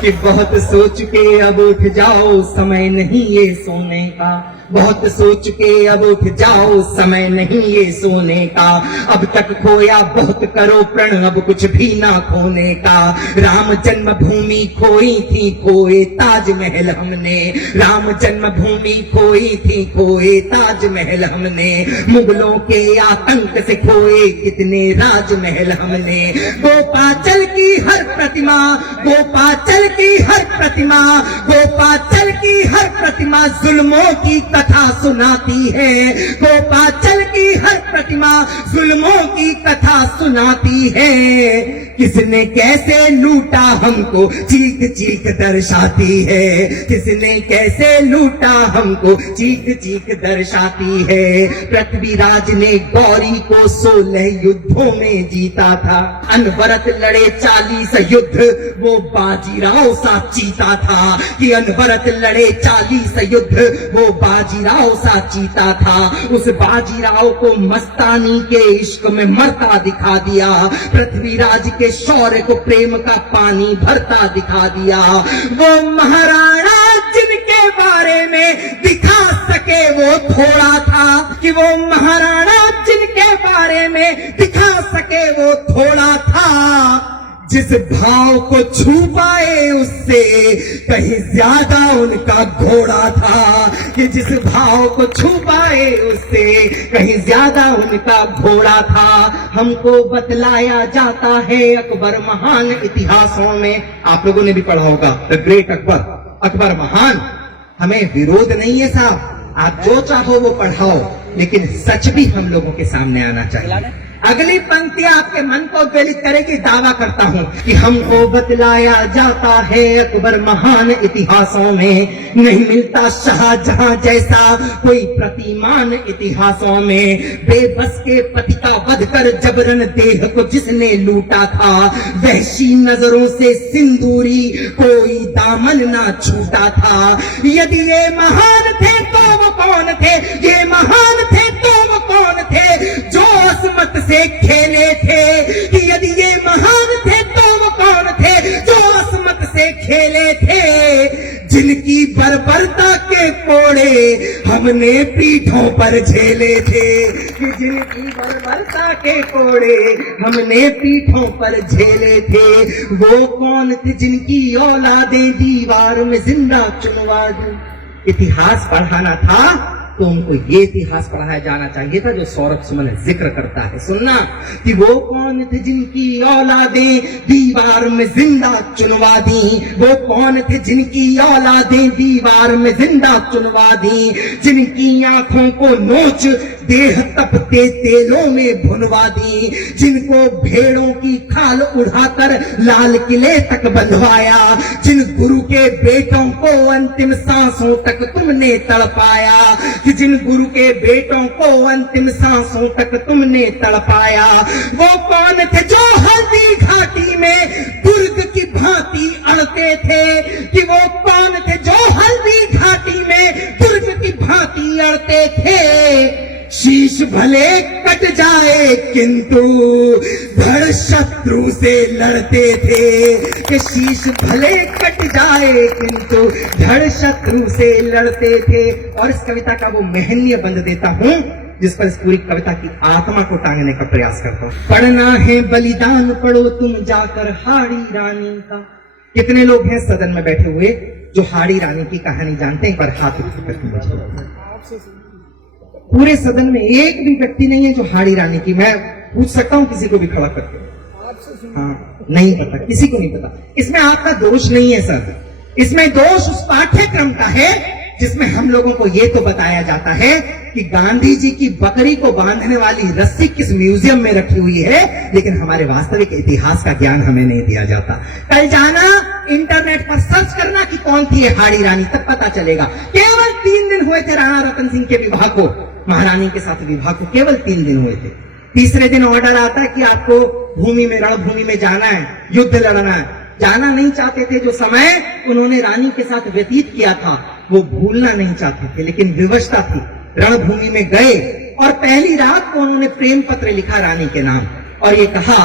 कि बहुत सोच के अब उठ जाओ, समय नहीं ये सोने का। बहुत सोच के अब उठ जाओ, समय नहीं ये सोने का। अब तक खोया बहुत करो प्रण, अब कुछ भी ना खोने का। राम जन्मभूमि खोई थी, खोए ताजमहल हमने। राम जन्मभूमि खोई थी, खोए ताजमहल हमने। मुगलों के आतंक से खोए कितने राजमहल हमने। गोपाचल की हर प्रतिमा, गोपाचल की हर प्रतिमा, गोपाचल की हर प्रतिमा जुल्मों की कथा सुनाती है। गोपाचल की हर प्रतिमा जुल्मों की कथा सुनाती है। किसने कैसे लूटा हमको चीख चीख दर्शाती है। किसने कैसे लूटा हमको चीख चीख दर्शाती है। पृथ्वीराज ने गौरी को 16 युद्धों में जीता था। अनवरत लड़े 40 युद्ध, वो बाजीराव सा चीता था। कि अनवरत लड़े 40 युद्ध, वो बाजीराव सा चीता था। उस बाजीराव को मस्तानी के इश्क में मरता दिखा दिया। पृथ्वीराज के शौर्य को प्रेम का पानी भरता दिखा दिया। वो महाराणा जिनके बारे में दिखा सके वो थोड़ा था। कि वो महाराणा जिनके बारे में दिखा सके वो थोड़ा था। जिस भाव को छू पाए उससे कहीं ज्यादा उनका घोड़ा था। कि जिस भाव को छू पाए उससे कहीं ज्यादा उनका घोड़ा था। हमको बतलाया जाता है अकबर महान इतिहासों में। आप लोगों ने भी पढ़ा होगा द ग्रेट अकबर, अकबर महान। हमें विरोध नहीं है साहब, आप जो चाहो वो पढ़ाओ, लेकिन सच भी हम लोगों के सामने आना चाहिए। अगली पंक्ति आपके मन को उद्वेलित करेगी। दावा करता हूं कि हमको बतलाया जाता है अकबर महान इतिहासों में। नहीं मिलता शाहजहां जैसा कोई प्रतिमान इतिहासों में। बेबस के पति का वध कर जबरन देह को जिसने लूटा था। वहशी नजरों से सिंदूरी कोई दामन ना छूटा था। यदि ये महान थे तो वो कौन थे? ये महान थे तो वो कौन थे जो असमत से खेले थे? कि यदि ये महान थे तो वो कौन थे जो असमत से खेले थे? जिनकी बर्बरता के कोड़े हमने पीठों पर झेले थे। कि जिनकी बर्बरता के कोड़े हमने पीठों पर झेले थे। वो कौन थे जिनकी औलादें दीवार में जिंदा चुनवा दूं? इतिहास पढ़ाना था तो उनको ये इतिहास पढ़ाया जाना चाहिए था जो सौरभ सुमन जिक्र करता है। सुनना कि वो कौन थे जिनकी औलादें दीवार में जिंदा चुनवा दी। वो कौन थे जिनकी औलादें दीवार में जिंदा चुनवा दी। जिनकी आंखों को नोच देह तपते तेलों में भुनवा दी। जिनको भेड़ों की खाल उड़ाकर लाल किले तक बंधवाया। जिन गुरु के बेटों को अंतिम सांसों तक तुमने तड़पाया। कि जिन गुरु के बेटों को अंतिम सांसों तक तुमने तड़पाया। वो कौन थे जो हल्दी घाटी में दुर्ग की भांति अड़ते थे? कि वो कौन थे जो हल्दी घाटी में दुर्ग की भांति अड़ते थे? शीश भले कट जाए किंतु धड़ शत्रु से लड़ते थे। कि शीश भले कट जाए किंतु धड़ शत्रु से लड़ते थे। और इस कविता का वो महनीय बंद देता हूं जिस पर इस पूरी कविता की आत्मा को टांगने का प्रयास करता हूं। पढ़ना है बलिदान पढ़ो तुम जाकर हाड़ी रानी का। कितने लोग हैं सदन में बैठे हुए जो हाड़ी रानी की कहानी जानते हैं? एक बार हाथ उठा करके मुझे। पूरे सदन में एक भी व्यक्ति नहीं है जो हाड़ी रानी की। मैं पूछ सकता हूं किसी को भी खड़ा करके? हाँ, नहीं पता, किसी को नहीं पता। इसमें आपका दोष नहीं है सर, इसमें दोष उस पाठ्यक्रम का है जिसमें हम लोगों को यह तो बताया जाता है कि गांधी जी की बकरी को बांधने वाली रस्सी किस म्यूजियम में रखी हुई है, लेकिन हमारे वास्तविक इतिहास का ज्ञान हमें नहीं दिया जाता। कल जाना इंटरनेट पर सर्च करना कि कौन थी ये हाड़ी रानी, तब पता चलेगा। केवल 3 दिन हुए थे राणा रतन सिंह के विवाह को, महारानी के साथ विवाह को केवल 3 दिन हुए थे। तीसरे दिन ऑर्डर आता है कि आपको भूमि में, रणभूमि में जाना है, युद्ध लड़ना है। जाना नहीं चाहते थे। जो समय उन्होंने रानी के साथ व्यतीत किया था वो भूलना नहीं चाहते थे, लेकिन विवशता थी। रणभूमि में गए और पहली रात को उन्होंने प्रेम पत्र लिखा रानी के नाम और ये कहा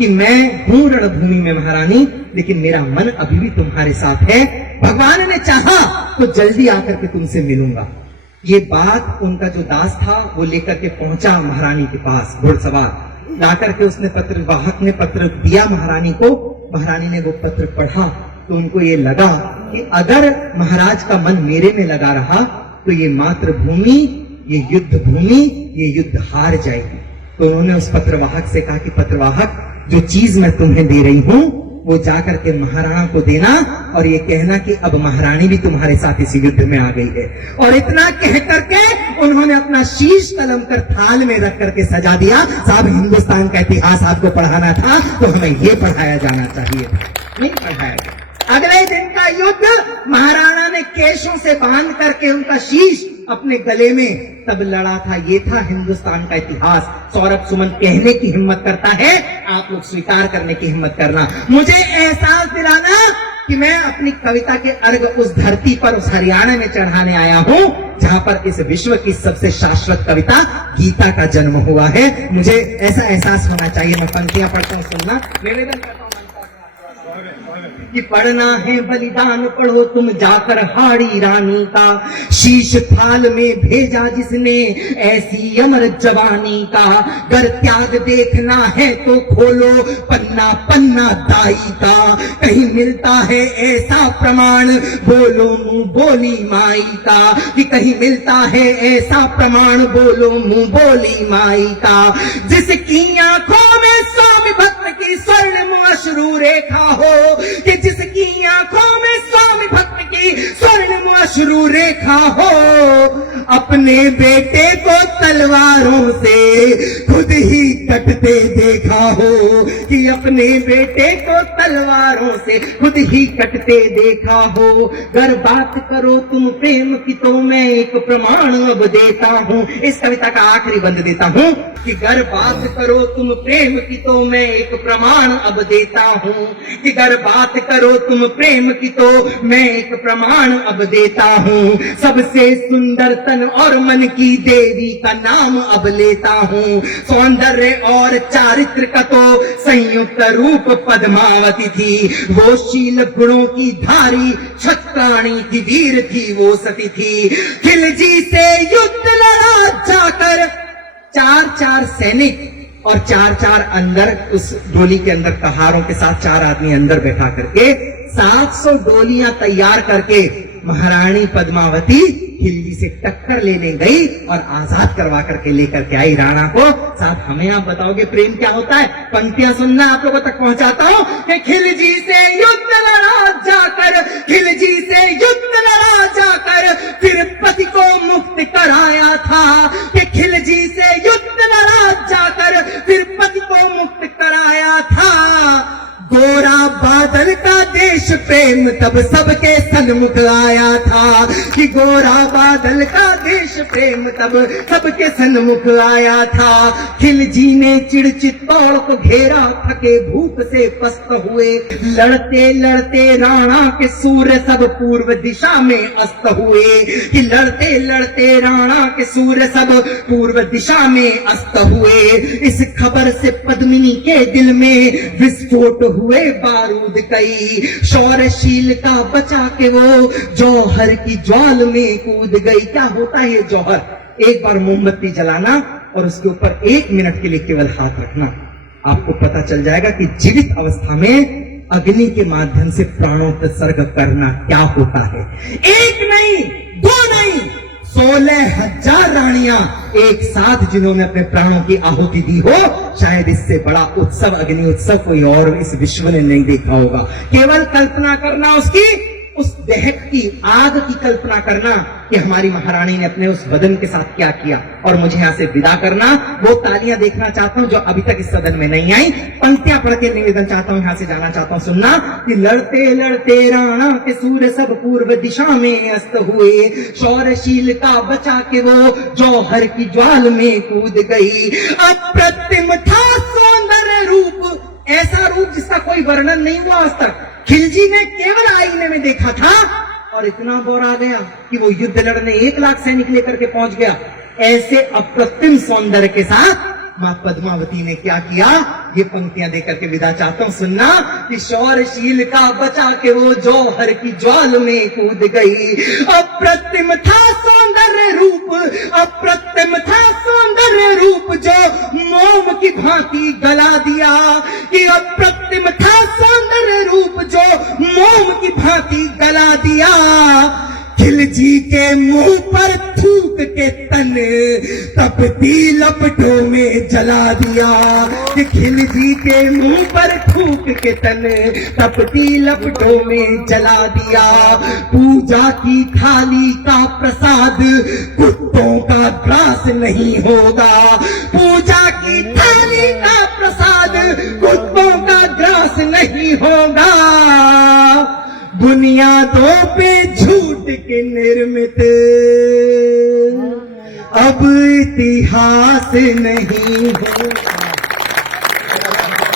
कि मैं हूं रणभूमि में महारानी, लेकिन मेरा मन अभी भी तुम्हारे साथ है। भगवान ने चाहा तो जल्दी आकर के तुमसे मिलूंगा। ये बात उनका जो दास था वो लेकर के पहुंचा महारानी के पास, घुड़सवार लाकर के उसने पत्रवाहक ने पत्र दिया महारानी को। महारानी ने वो पत्र पढ़ा तो उनको ये लगा कि अगर महाराज का मन मेरे में लगा रहा तो ये मातृभूमि, ये युद्ध भूमि, ये युद्ध हार जाएगी। तो उन्होंने उस पत्रवाहक से कहा कि पत्रवाहक, जो चीज मैं तुम्हें दे रही हूं वो जाकर के महाराणा को देना और ये कहना कि अब महारानी भी तुम्हारे साथ इस युद्ध में आ गई है। और इतना कह करके उन्होंने अपना शीश कलम कर थाल में रख करके सजा दिया। साहब, हिंदुस्तान का इतिहास आपको पढ़ाना था तो हमें ये पढ़ाया जाना चाहिए, नहीं पढ़ाया गया। अगले दिन का युद्ध महाराणा ने केशों से बांध करके उनका शीश अपने गले में तब लड़ा था। ये था हिंदुस्तान का इतिहास। सौरभ सुमन कहने की हिम्मत करता है, आप लोग स्वीकार करने की हिम्मत करना। मुझे एहसास दिलाना कि मैं अपनी कविता के अर्घ उस धरती पर, उस हरियाणा में चढ़ाने आया हूं जहां पर इस विश्व की सबसे शाश्वत कविता गीता का जन्म हुआ है। मुझे ऐसा एहसास होना चाहिए। मैं पंक्तियां पढ़ता हूं, सुनना। निवेदन करता हूं कि पढ़ना है बलिदान पढ़ो तुम जाकर हाड़ी रानी का, शीश थाल में भेजा जिसने ऐसी अमर जवानी का। गर त्याग देखना है तो खोलो पन्ना पन्ना दाई का, कहीं मिलता है ऐसा प्रमाण बोलो मुंह बोली माई का, कि कहीं मिलता है ऐसा प्रमाण बोलो मुंह बोली माई का। जिसकी आंखों में स्वामी भक्त की स्वर्णिम अश्रु रेखा हो, कि जिसकी आंखों में स्वामी भक्त की स्वर्णिम अश्रु रेखा हो, अपने बेटे को तलवारों से खुद ही कटते देखा हो, कि अपने बेटे को तलवारों से खुद ही कटते देखा हो। गर बात करो तुम प्रेम की तो मैं एक प्रमाण अब देता हूं। इस कविता का आखिरी बंद देता हूं कि गर बात करो तुम प्रेम की तो मैं एक प्रमाण अब देता हूं, कि गर बात करो तुम प्रेम की तो मैं एक प्रमाण अब देता हूं। सबसे सुंदर तन और मन की देवी का नाम अब लेता हूं। सौंदर्य और चारित्र का तो संयुक्त रूप पद्मावती थी। वो शील गुणों की धारी छत्राणी थी, वीर थी वो सती थी। खिलजी से युद्ध लड़ा जाकर 4-4 सैनिक और 4-4 अंदर, उस डोली के अंदर कहारों के साथ 4 आदमी अंदर बैठा करके 700 डोलियां तैयार करके महारानी पद्मावती खिलजी से टक्कर लेने गई और आजाद करवा करके लेकर के आई राणा को। साथ हमें आप बताओगे प्रेम क्या होता है? पंक्तियां सुनना, आप लोगों तक पहुंचाता हूं कि खिलजी से युद्ध लड़ा जाकर, खिलजी से युद्ध लड़ा जाकर फिर पति को मुक्त कराया था, कि खिलजी से युद्ध लड़ा जाकर फिर पति को मुक्त कराया था। गोरा बादल का देश प्रेम तब सबके सन्मुख आया था, कि गोरा बादल का देश प्रेम तब सबके सन्मुख आया था। खिलजी ने चिड़चित्तौड़ को घेरा, थके भूख से पस्त हुए। लड़ते लड़ते राणा के सूर्य सब पूर्व दिशा में अस्त हुए, कि लड़ते लड़ते राणा के सूर्य सब पूर्व दिशा में अस्त हुए। इस खबर से पद्मिनी के दिल में विस्फोट हुए बारूद कई। शौर्यशील का बचा के वो जौहर की ज्वाल में कूद गई। क्या होता है ये जौहर? एक बार मोमबत्ती जलाना और उसके ऊपर 1 मिनट के लिए केवल हाथ रखना, आपको पता चल जाएगा कि जीवित अवस्था में अग्नि के माध्यम से प्राणोत्सर्ग करना क्या होता है। 1 नहीं, 2 नहीं, 16,000 रानियां एक साथ जिन्होंने अपने प्राणों की आहुति दी हो, शायद इससे बड़ा उत्सव, अग्नि उत्सव कोई और इस विश्व ने नहीं देखा होगा। केवल कल्पना करना उसकी, उस दहक की आग की कल्पना करना कि हमारी महारानी ने अपने उस बदन के साथ क्या किया। और मुझे यहाँ से विदा करना, वो तालियां देखना चाहता हूं जो अभी तक इस सदन में नहीं आई। पंक्तियां पढ़ के निवेदन चाहता हूं, यहाँ से जाना चाहता हूं, सुनना। कि लड़ते लड़ते राणा के सूर्य सब पूर्व दिशा में अस्त हुए। शौर्यशील का बचा के वो जौहर की ज्वाल में कूद गई। अप्रतिम था सौंदर्य रूप, ऐसा रूप जिसका कोई वर्णन नहीं हुआ आज तक। खिलजी ने केवल आईने में देखा था और इतना बोर आ गया कि वो युद्ध लड़ने 1 लाख सैनिक लेकर के पहुंच गया। ऐसे अप्रतिम सौंदर्य के साथ मां पद्मावती ने क्या किया, ये पंक्तियां देकर के विदा चाहता हूं, सुनना कि शौर्यशील का बचा के वो जौहर की ज्वाल में कूद गई। अप्रतिम था सौंदर्य रूप, अप्रतिम था सौंदर्य रूप जो मोम की भांति गला दिया, कि अप्रतिम था सौंदर्य रूप जो मोम की भांति गला दिया। खिलजी के मुंह पर थूक के तन तपती लपटों में जला दिया, कि खिलजी के मुंह पर थूक के तन तपती लपटों में जला दिया। पूजा की थाली का प्रसाद कुत्तों का ग्रास नहीं होगा, पूजा की थाली का प्रसाद कुत्तों का ग्रास नहीं होगा। बुनियादों पे झूठ के निर्मित अब इतिहास नहीं होगा।